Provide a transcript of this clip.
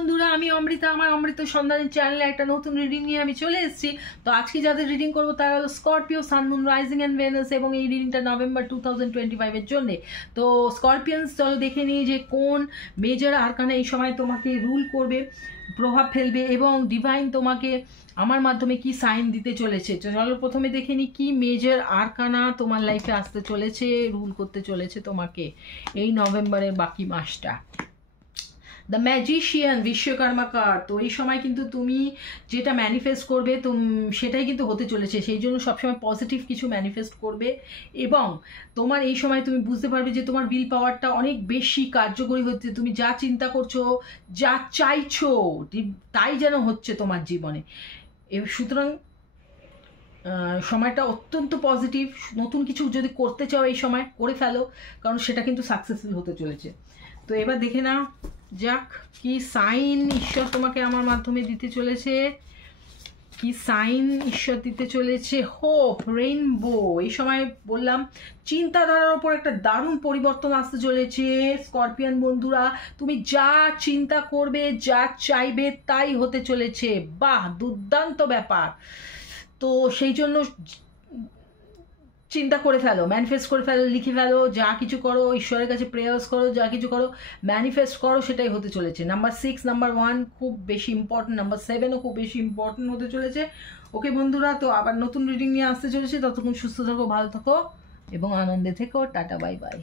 বন্ধুরা, আমি অমৃতা। আমার অমৃত সন্ধানী চ্যানেলে একটা নতুন রিডিং নিয়ে আমি চলে এসেছি। তো আজকে যাদের রিডিং করবো তারা হলো Scorpio, sun, moon, rising and Venus, এবং এই রিডিংটা নভেম্বর 2025 এর জন্যে। তো স্করপিয়ান্স, চলো দেখে নিই যে কোন মেজর আরকানা এই সময় তোমাকে রুল করবে, প্রভাব ফেলবে, এবং ডিভাইন তোমাকে আমার মাধ্যমে কি সাইন দিতে চলেছে। চলো প্রথমে দেখে নিই কি মেজর আরকানা তোমার লাইফে আসতে চলেছে, রুল করতে চলেছে তোমাকে এই নভেম্বরের বাকি মাসটা। The magician, Vishwakarma card. তো এই সময় কিন্তু তুমি যেটা ম্যানিফেস্ট করবে সেটাই কিন্তু হতে চলেছে, সেই জন্য সবসময় পজিটিভ কিছু ম্যানিফেস্ট করবে। এবং তোমার এই সময় তুমি বুঝতে পারবে যে তোমার উইল পাওয়ারটা অনেক বেশি কার্যকরী হচ্ছে। তুমি যা চিন্তা করছো, যা চাইছো, তাই যেন হচ্ছে তোমার জীবনে। সুতরাং সময়টা অত্যন্ত পজিটিভ। নতুন কিছু যদি করতে চাও এই সময় করে ফেলো, কারণ সেটা কিন্তু সাকসেসফুল হতে চলেছে। তো এবার দেখে না যাক কি সাইন ঈশ্বর তোমাকে আমার মাধ্যমে দিতে চলেছে, কি সাইন ঈশ্বর দিতে চলেছে। Hope, rainbow. এই সময় বললাম চিন্তাধারার ওপর একটা দারুণ পরিবর্তন আসতে চলেছে স্করপিয়ান বন্ধুরা। তুমি যা চিন্তা করবে, যা চাইবে, তাই হতে চলেছে। বাহ, দুর্দান্ত ব্যাপার। তো সেই জন্য চিন্তা করে ফেলো, ম্যানিফেস্ট করে ফেলো, লিখে ফেলো, যা কিছু করো ঈশ্বরের কাছে প্রেয়ার্স করো, যা কিছু করো ম্যানিফেস্ট করো, সেটাই হতে চলেছে। নাম্বার 6, নাম্বার 1 খুব বেশি ইম্পর্টেন্ট, নাম্বার 7ও খুব বেশি ইম্পর্টেন্ট হতে চলেছে। ওকে বন্ধুরা, তো আবার নতুন রিডিং নিয়ে আসতে চলেছে। ততক্ষণ সুস্থ থাকো, ভালো থাকো এবং আনন্দে থেকো। Tata, bye bye.